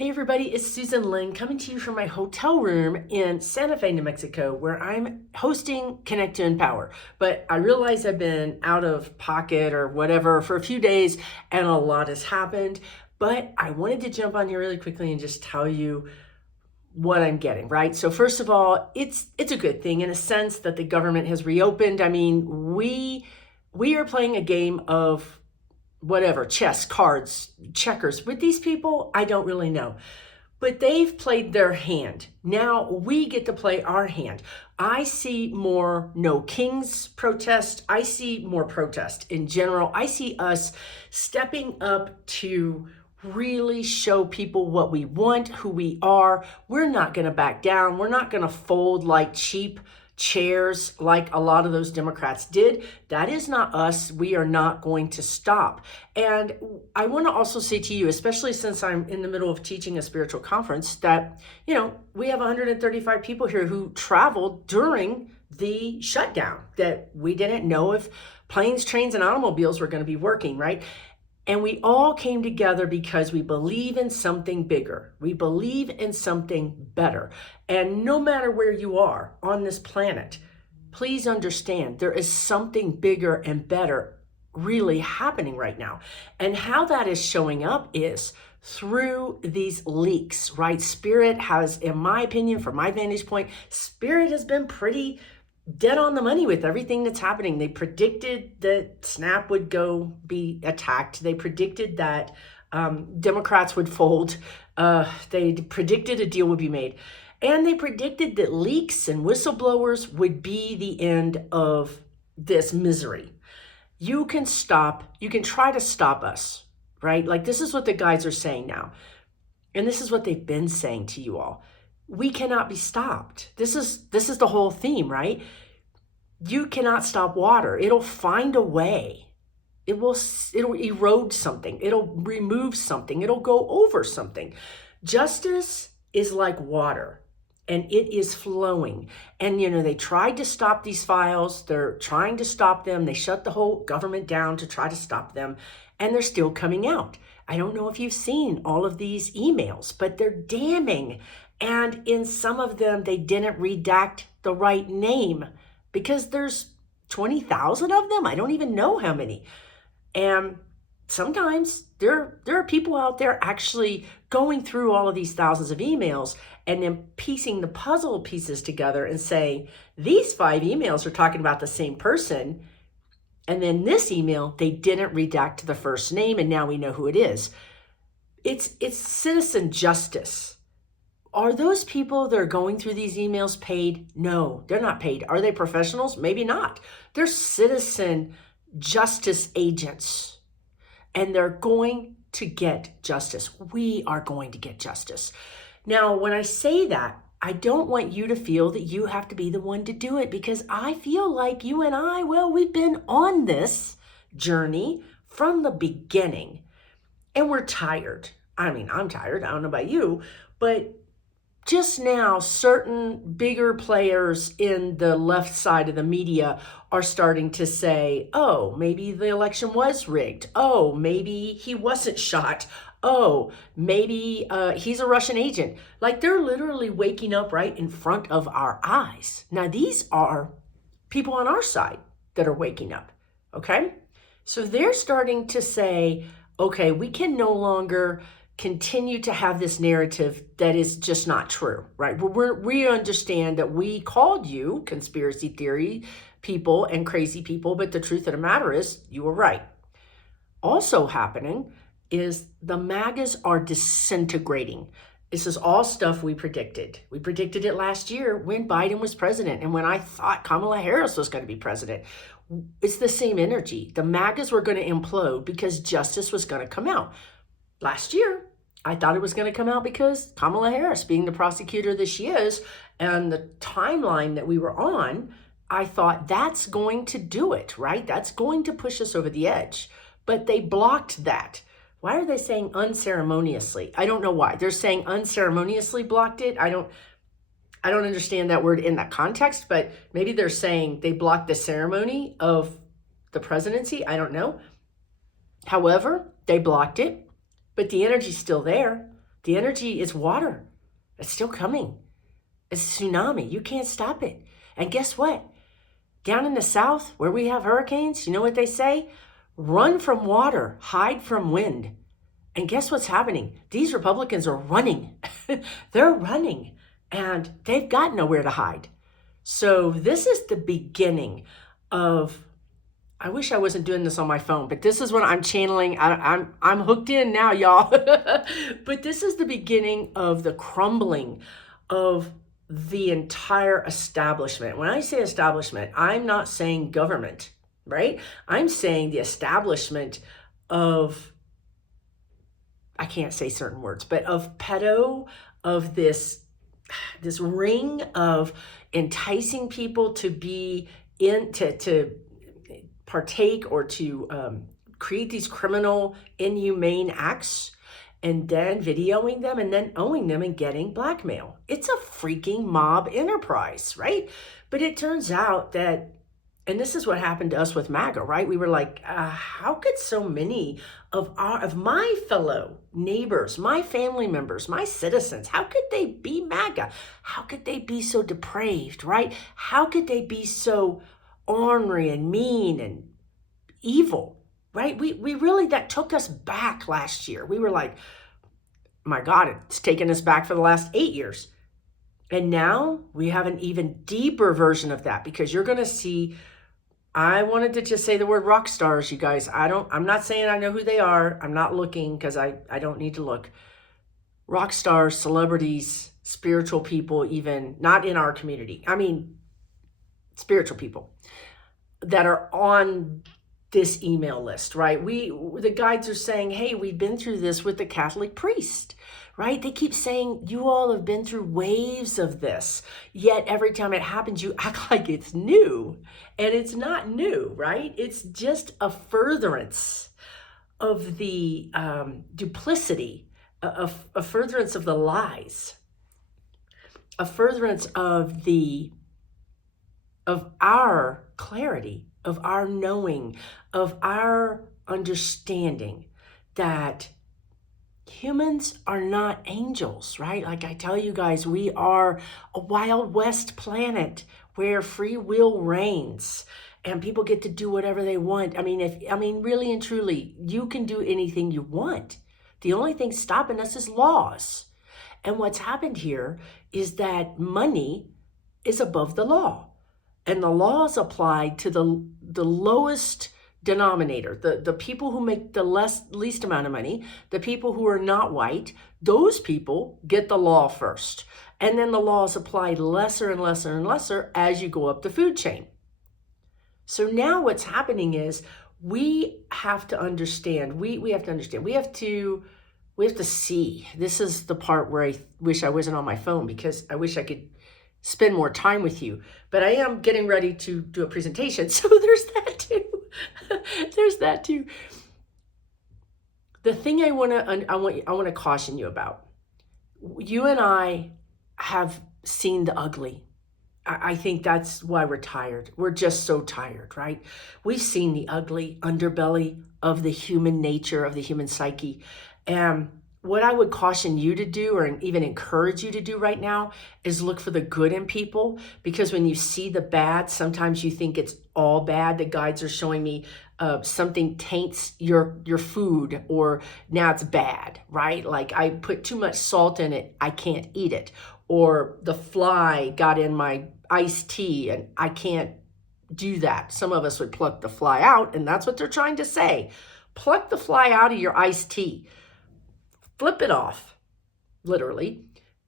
Hey everybody, it's Susan Lynn coming to you from my hotel room in Santa Fe, New Mexico, where I'm hosting Connect to Empower. But I realize I've been out of pocket or whatever for a few days and a lot has happened. But I wanted to jump on here really quickly and just tell you what I'm getting, right? So first of all, it's a good thing in a sense that the government has reopened. I mean, we are playing a game of whatever, chess, cards, checkers. With these people, I don't really know. But they've played their hand. Now we get to play our hand. I see more no kings protest. I see more protest in general. I see us stepping up to really show people what we want, who we are. We're not going to back down. We're not going to fold like cheap chairs like a lot of those Democrats did. That is not us. We are not going to stop. And I want to also say to you, especially since I'm in the middle of teaching a spiritual conference, that, we have 135 people here who traveled during the shutdown, that we didn't know if planes, trains, and automobiles were going to be working, right? And we all came together because we believe in something bigger. We believe in something better. And no matter where you are on this planet, please understand there is something bigger and better really happening right now. And how that is showing up is through these leaks, right? Spirit has, in my opinion, from my vantage point, Spirit has been pretty dead on the money with everything that's happening. They predicted that Snap would go be attacked. They predicted that Democrats would fold. They predicted a deal would be made. And they predicted that leaks and whistleblowers would be the end of this misery. You can try to stop us, right? Like this is what the guys are saying now. And this is what they've been saying to you all. We cannot be stopped. This is the whole theme, right? You cannot stop water. It'll find a way. It'll erode something. It'll remove something. It'll go over something. Justice is like water and it is flowing. And they tried to stop these files. They're trying to stop them. They shut the whole government down to try to stop them, and they're still coming out. I don't know if you've seen all of these emails, but they're damning. And in some of them, they didn't redact the right name because there's 20,000 of them. I don't even know how many. And sometimes there are people out there actually going through all of these thousands of emails and then piecing the puzzle pieces together and saying, these 5 emails are talking about the same person. And then this email, they didn't redact the first name, and now we know who it is. It's citizen justice. Are those people that are going through these emails paid? No, they're not paid. Are they professionals? Maybe not. They're citizen justice agents, and they're going to get justice. We are going to get justice. Now, when I say that, I don't want you to feel that you have to be the one to do it, because I feel like you and I, we've been on this journey from the beginning, and we're tired. I mean, I'm tired. I don't know about you, but just now, certain bigger players in the left side of the media are starting to say, oh, maybe the election was rigged. Oh, maybe he wasn't shot. Oh, maybe he's a Russian agent. Like they're literally waking up right in front of our eyes. Now, these are people on our side that are waking up, okay? So they're starting to say, okay, we can no longer continue to have this narrative that is just not true, right? We understand that we called you conspiracy theory people and crazy people, but the truth of the matter is you were right. Also happening is the MAGAs are disintegrating. This is all stuff we predicted. We predicted it last year when Biden was president and when I thought Kamala Harris was going to be president. It's the same energy. The MAGAs were going to implode because justice was going to come out. Last year, I thought it was going to come out because Kamala Harris, being the prosecutor that she is, and the timeline that we were on, I thought that's going to do it, right? That's going to push us over the edge. But they blocked that. Why are they saying unceremoniously? I don't know why. They're saying unceremoniously blocked it. I don't understand that word in that context, but maybe they're saying they blocked the ceremony of the presidency. I don't know. However, they blocked it. But the energy's still there. The energy is water. It's still coming. It's a tsunami. You can't stop it. And guess what? Down in the South, where we have hurricanes, you know what they say? Run from water, hide from wind. And guess what's happening? These Republicans are running. They're running, and they've got nowhere to hide. So this is the beginning of, I wish I wasn't doing this on my phone, but this is what I'm channeling. I'm hooked in now, y'all. But this is the beginning of the crumbling of the entire establishment. When I say establishment, I'm not saying government, right? I'm saying the establishment of, I can't say certain words, but of pedo, of this ring of enticing people to be in, to partake or to create these criminal, inhumane acts, and then videoing them and then owning them and getting blackmail. It's a freaking mob enterprise, right? But it turns out that, and this is what happened to us with MAGA, right? We were like, how could so many of my fellow neighbors, my family members, my citizens, how could they be MAGA? How could they be so depraved, right? How could they be so ornery and mean and evil, right? We really, that took us back last year. We were like, my God, it's taken us back for the last 8 years. And now we have an even deeper version of that, because you're going to see, I wanted to just say the word rock stars, you guys. I'm not saying I know who they are. I'm not looking, because I don't need to look. Rock stars, celebrities, spiritual people, even not in our community. I mean, spiritual people that are on this email list, right? The guides are saying, hey, we've been through this with the Catholic priest, right? They keep saying, you all have been through waves of this, yet every time it happens, you act like it's new, and it's not new, right? It's just a furtherance of the duplicity, a furtherance of the lies, a furtherance of our clarity, of our knowing, of our understanding that humans are not angels, right? Like I tell you guys, we are a Wild West planet where free will reigns and people get to do whatever they want. I mean, really and truly, you can do anything you want. The only thing stopping us is laws. And what's happened here is that money is above the law. And the laws applied to the lowest denominator, the people who make the least amount of money, the people who are not white, those people get the law first. And then the law is applied lesser and lesser and lesser as you go up the food chain. So now what's happening is we have to understand, we have to understand, we have to see. This is the part where I wish I wasn't on my phone, because I wish I could spend more time with you, but I am getting ready to do a presentation. So there's that too. There's that too. The thing I want to caution you about, you and I have seen the ugly. I think that's why we're tired. We're just so tired, right? We've seen the ugly underbelly of the human nature, of the human psyche. And what I would caution you to do, or even encourage you to do right now, is look for the good in people. Because when you see the bad, sometimes you think it's all bad. The guides are showing me something taints your food, or now it's bad, right? Like I put too much salt in it, I can't eat it. Or the fly got in my iced tea and I can't do that. Some of us would pluck the fly out, and that's what they're trying to say. Pluck the fly out of your iced tea. Flip it off, literally,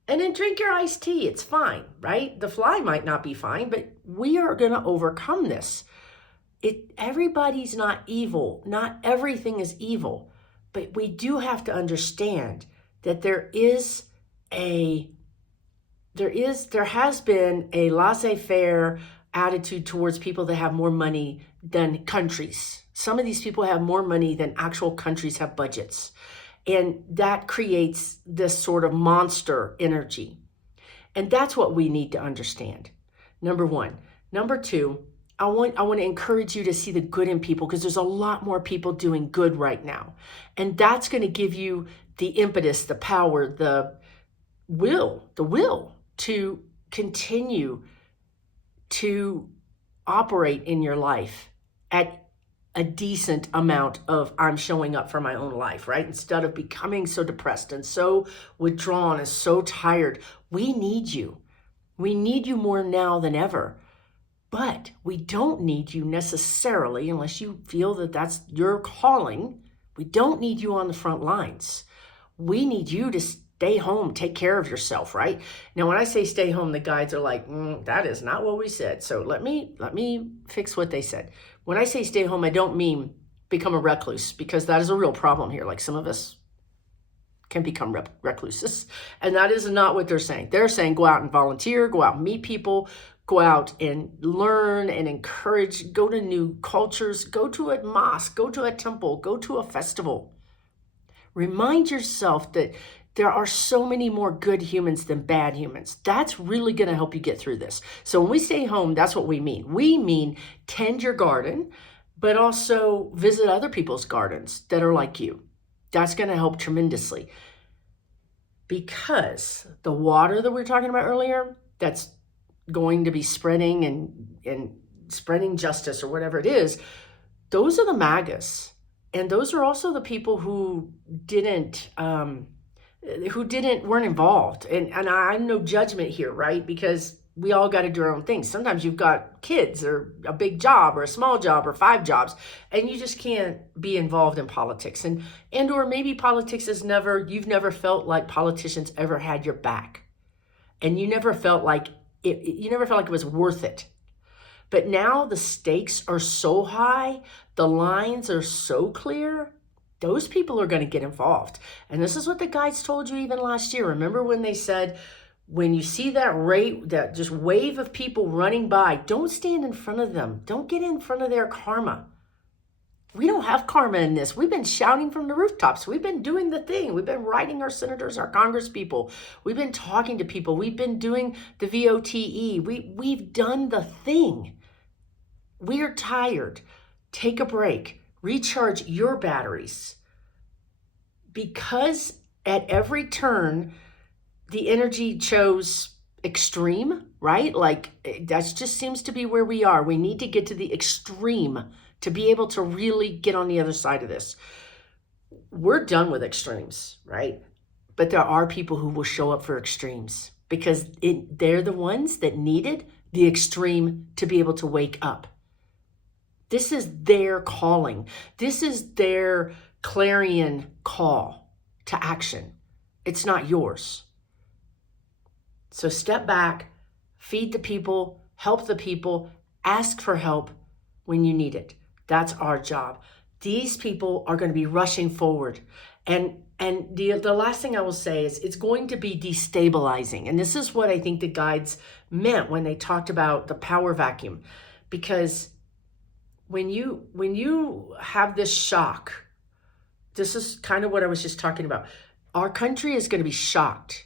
and then drink your iced tea. It's fine, right? The fly might not be fine, but we are going to overcome this. Everybody's not evil. Not everything is evil, but we do have to understand that there has been a laissez-faire attitude towards people that have more money than countries. Some of these people have more money than actual countries have budgets. And that creates this sort of monster energy. And that's what we need to understand. Number one. Number two, I want to encourage you to see the good in people, because there's a lot more people doing good right now. And that's going to give you the impetus, the power, the will to continue to operate in your life at a decent amount of I'm showing up for my own life, right? Instead of becoming so depressed and so withdrawn and so tired. We need you. We need you more now than ever. But we don't need you necessarily, unless you feel that that's your calling. We don't need you on the front lines. We need you to stay home, take care of yourself, right? Now, when I say stay home, the guides are like, that is not what we said. So let me fix what they said. When I say stay home, I don't mean become a recluse, because that is a real problem here. Like, some of us can become recluses, and that is not what they're saying. They're saying go out and volunteer, go out and meet people, go out and learn and encourage, go to new cultures, go to a mosque, go to a temple, go to a festival. Remind yourself that there are so many more good humans than bad humans. That's really going to help you get through this. So when we stay home, that's what we mean. We mean tend your garden, but also visit other people's gardens that are like you. That's going to help tremendously, because the water that we were talking about earlier, that's going to be spreading and spreading justice or whatever it is, those are the MAGAs. And those are also the people who weren't involved. And I'm no judgment here, right? Because we all got to do our own things. Sometimes you've got kids or a big job or a small job or 5 jobs, and you just can't be involved in politics. And or maybe politics you've never felt like politicians ever had your back. And you never felt like it was worth it. But now the stakes are so high, the lines are so clear, those people are going to get involved. And this is what the guides told you even last year. Remember when they said, when you see that just wave of people running by, don't stand in front of them. Don't get in front of their karma. We don't have karma in this. We've been shouting from the rooftops. We've been doing the thing. We've been writing our senators, our Congress people. We've been talking to people. We've been doing the VOTE. We've done the thing. We're tired. Take a break. Recharge your batteries. Because at every turn, the energy chose extreme, right? Like, that just seems to be where we are. We need to get to the extreme to be able to really get on the other side of this. We're done with extremes, right? But there are people who will show up for extremes, because they're the ones that needed the extreme to be able to wake up. This is their calling. This is their clarion call to action. It's not yours. So step back, feed the people, help the people, ask for help when you need it. That's our job. These people are going to be rushing forward. And the last thing I will say is it's going to be destabilizing. And this is what I think the guides meant when they talked about the power vacuum. Because when you have this shock, this is kind of what I was just talking about. Our country is going to be shocked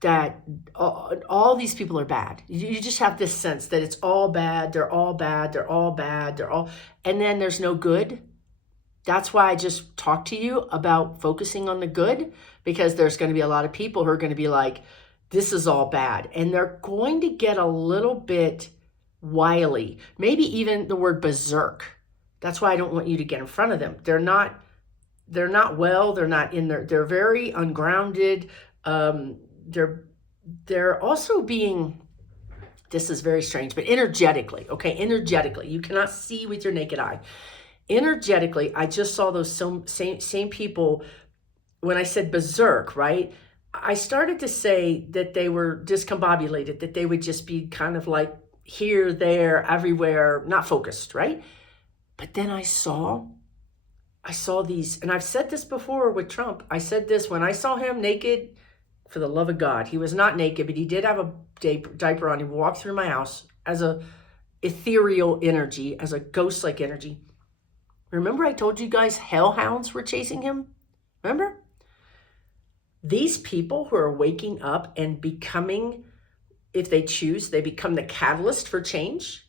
that all these people are bad. You just have this sense that it's all bad, they're all bad, they're all bad, and then there's no good. That's why I just talked to you about focusing on the good, because there's going to be a lot of people who are going to be like, this is all bad. And they're going to get a little bit wily, maybe even the word berserk. That's why I don't want you to get in front of them. They're not well, they're not in there. They're very ungrounded. They're also being, this is very strange, but energetically, you cannot see with your naked eye. Energetically, I just saw those same people when I said berserk, right? I started to say that they were discombobulated, that they would just be kind of like here, there, everywhere, not focused, right? But then I saw these, and I've said this before with Trump. I said this when I saw him naked. For the love of God, he was not naked, but he did have a diaper on. He walked through my house as a ethereal energy, as a ghost-like energy. Remember I told you guys hellhounds were chasing him? Remember? These people who are waking up and becoming, if they choose, they become the catalyst for change.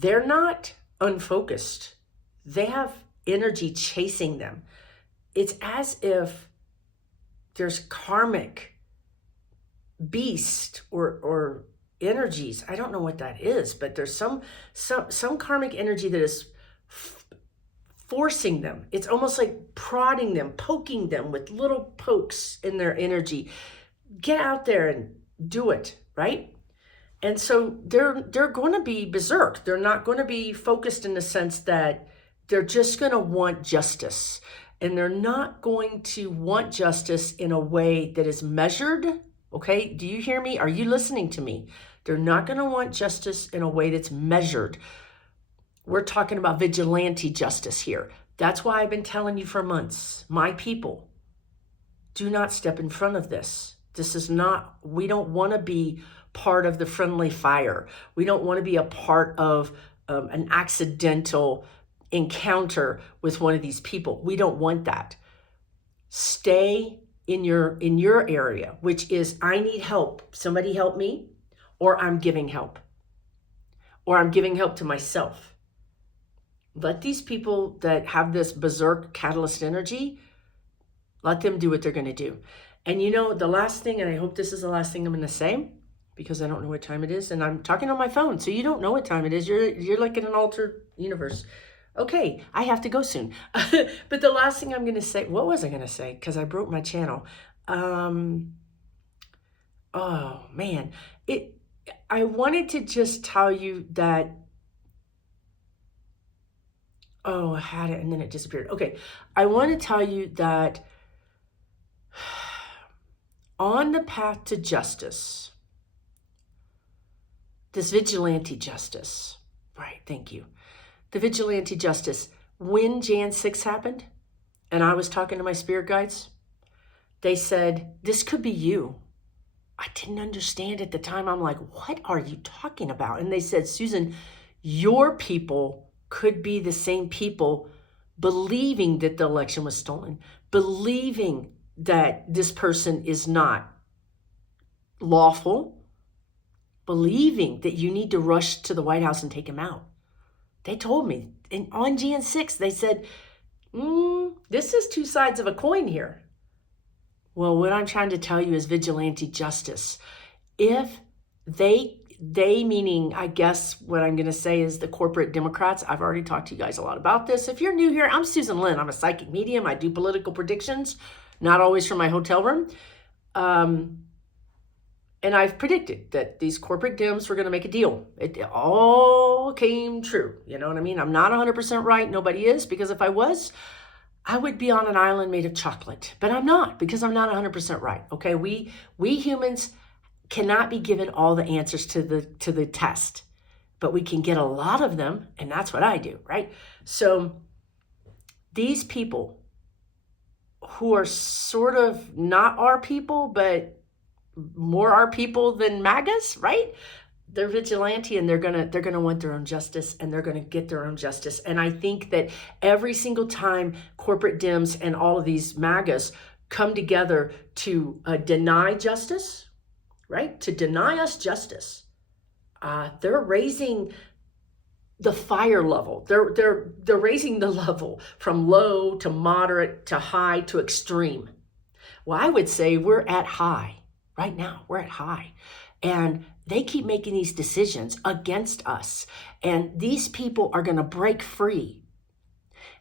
they're not unfocused. They have energy chasing them. It's as if there's karmic beast or energies. I don't know what that is, but there's some karmic energy that is forcing them. It's almost like prodding them, poking them with little pokes in their energy. Get out there and do it, right? And so they're going to be berserk. They're not going to be focused in the sense that they're just going to want justice. And they're not going to want justice in a way that is measured. Okay, do you hear me? Are you listening to me? They're not going to want justice in a way that's measured. We're talking about vigilante justice here. That's why I've been telling you for months, my people, do not step in front of this. This is not, we don't want to be part of the friendly fire. We don't want to be a part of an accidental encounter with one of these people. We don't want that. Stay in your area, which is, I need help. Somebody help me, or I'm giving help, or I'm giving help to myself. Let these people that have this berserk catalyst energy, let them do what they're going to do. And you know, the last thing, and I hope this is the last thing I'm going to say, because I don't know what time it is, and I'm talking on my phone, so you don't know what time it is. You're like in an altered universe. Okay, I have to go soon. But the last thing I'm going to say, what was I going to say? Because I broke my channel. Oh man, I wanted to just tell you that. Oh, I had it and then it disappeared. Okay, I want to tell you that on the path to justice, this vigilante justice, right? Thank you. The vigilante justice, when Jan 6 happened, and I was talking to my spirit guides, they said, this could be you. I didn't understand at the time. I'm like, what are you talking about? And they said, Susan, your people could be the same people believing that the election was stolen, believing that this person is not lawful, believing that you need to rush to the White House and take him out. They told me, and on Jan 6, they said, this is two sides of a coin here. Well, what I'm trying to tell you is vigilante justice. If they meaning, I guess what I'm going to say is the corporate Democrats. I've already talked to you guys a lot about this. If you're new here, I'm Susan Lynn. I'm a psychic medium. I do political predictions, not always from my hotel room. And I've predicted that these corporate Dems were going to make a deal. It all came true. You know what I mean? I'm not 100% right. Nobody is, because if I was, I would be on an island made of chocolate. But I'm not, because I'm not 100% right. Okay, we humans cannot be given all the answers to the test, but we can get a lot of them, and that's what I do, right? So these people who are sort of not our people, but more our people than MAGAs, right? They're vigilante, and they're gonna want their own justice, and they're gonna get their own justice. And I think that every single time corporate Dems and all of these MAGAs come together to deny justice, right? To deny us justice, they're raising the fire level. They're raising the level from low to moderate to high to extreme. Well, I would say we're at high right now. We're at high, and they keep making these decisions against us. And these people are going to break free,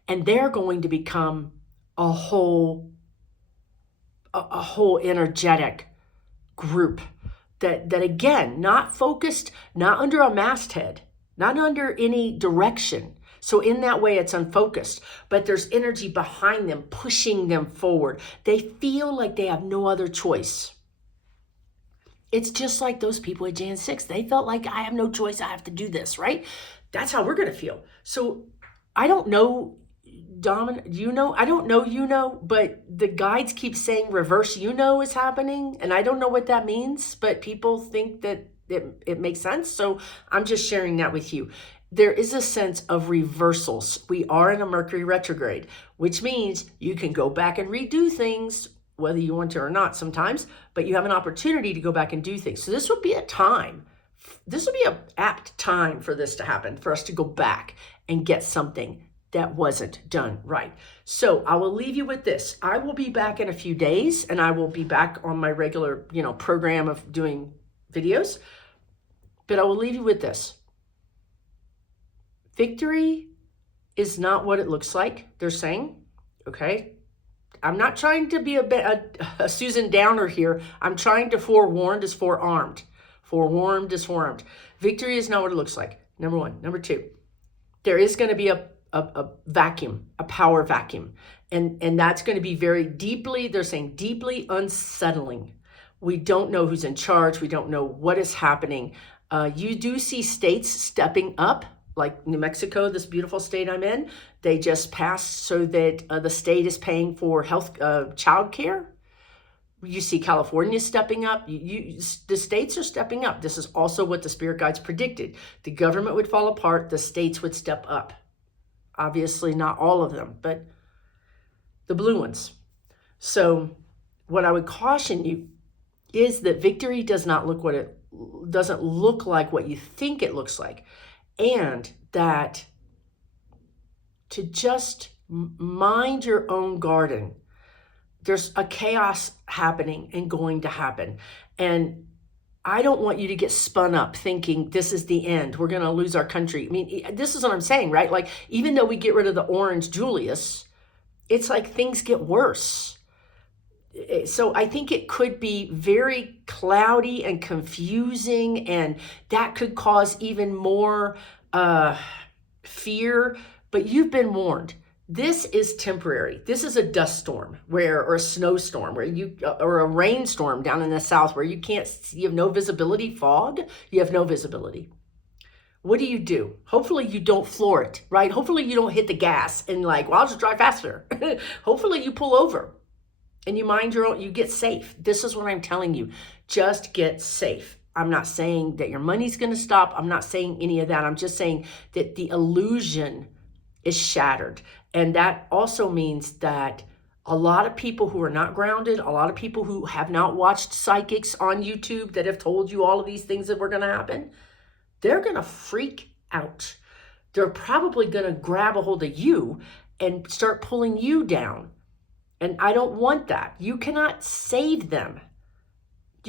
and they're going to become a whole energetic group that again, not focused, not under a masthead, not under any direction. So in that way, it's unfocused, but there's energy behind them, pushing them forward. They feel like they have no other choice. It's just like those people at Jan 6. They felt like, I have no choice. I have to do this, right? That's how we're going to feel. So I don't know, I don't know, but the guides keep saying reverse is happening. And I don't know what that means, but people think that it makes sense. So I'm just sharing that with you. There is a sense of reversals. We are in a Mercury retrograde, which means you can go back and redo things, whether you want to or not sometimes, but you have an opportunity to go back and do things. So this would be a time this would be an apt time for this to happen, for us to go back and get something that wasn't done right. So I will leave you with this. I will be back in a few days, and I will be back on my regular, program of doing videos. But I will leave you with this. Victory is not what it looks like, they're saying, okay? I'm not trying to be a Susan Downer here. I'm trying to forewarned is forearmed. Forewarned is forearmed. Victory is not what it looks like, number one. Number two, there is going to be a vacuum, a power vacuum. And that's going to be very deeply, they're saying deeply unsettling. We don't know who's in charge. We don't know what is happening. You do see states stepping up, like New Mexico, this beautiful state I'm in. They just passed so that the state is paying for child care. You see California stepping up. The states are stepping up. This is also what the spirit guides predicted. The government would fall apart. The states would step up. Obviously not all of them, but the blue ones. So what I would caution you is that victory doesn't look like what you think it looks like. And that to just mind your own garden. There's a chaos happening and going to happen. And I don't want you to get spun up thinking this is the end. We're going to lose our country. I mean, this is what I'm saying, right? Like, even though we get rid of the orange Julius, it's like things get worse. So I think it could be very cloudy and confusing, and that could cause even more fear. But you've been warned. This is temporary. This is a dust storm or a snowstorm or a rainstorm down in the south where you have no visibility, fog. You have no visibility. What do? Hopefully you don't floor it, right? Hopefully you don't hit the gas and I'll just drive faster. Hopefully you pull over and you mind your own, you get safe. This is what I'm telling you. Just get safe. I'm not saying that your money's going to stop. I'm not saying any of that. I'm just saying that the illusion is shattered. And that also means that a lot of people who are not grounded, a lot of people who have not watched psychics on YouTube that have told you all of these things that were going to happen, they're going to freak out. They're probably going to grab a hold of you and start pulling you down. And I don't want that. You cannot save them.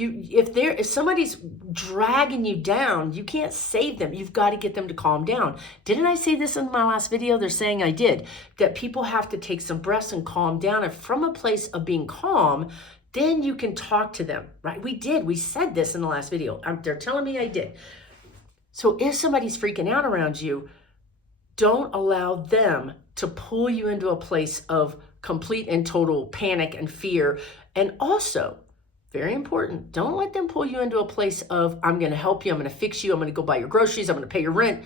If somebody's dragging you down, you can't save them. You've got to get them to calm down. Didn't I say this in my last video? They're saying I did. That people have to take some breaths and calm down. And from a place of being calm, then you can talk to them, right? We did. We said this in the last video. They're telling me I did. So if somebody's freaking out around you, don't allow them to pull you into a place of complete and total panic and fear. And also, very important, don't let them pull you into a place of, I'm going to help you, I'm going to fix you, I'm going to go buy your groceries, I'm going to pay your rent.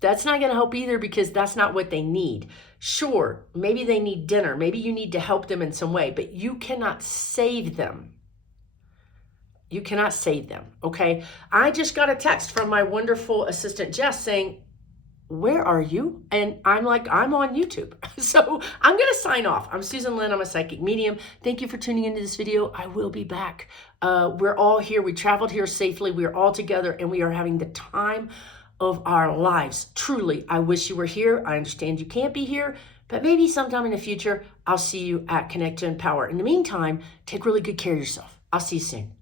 That's not going to help either, because that's not what they need. Sure, maybe they need dinner, maybe you need to help them in some way, but you cannot save them. You cannot save them, okay? I just got a text from my wonderful assistant, Jess, saying, where are you? And I'm like, I'm on YouTube. So I'm going to sign off. I'm Susan Lynn. I'm a psychic medium. Thank you for tuning into this video. I will be back. We're all here. We traveled here safely. We are all together, and we are having the time of our lives. Truly, I wish you were here. I understand you can't be here, but maybe sometime in the future, I'll see you at Connect to Empower. In the meantime, take really good care of yourself. I'll see you soon.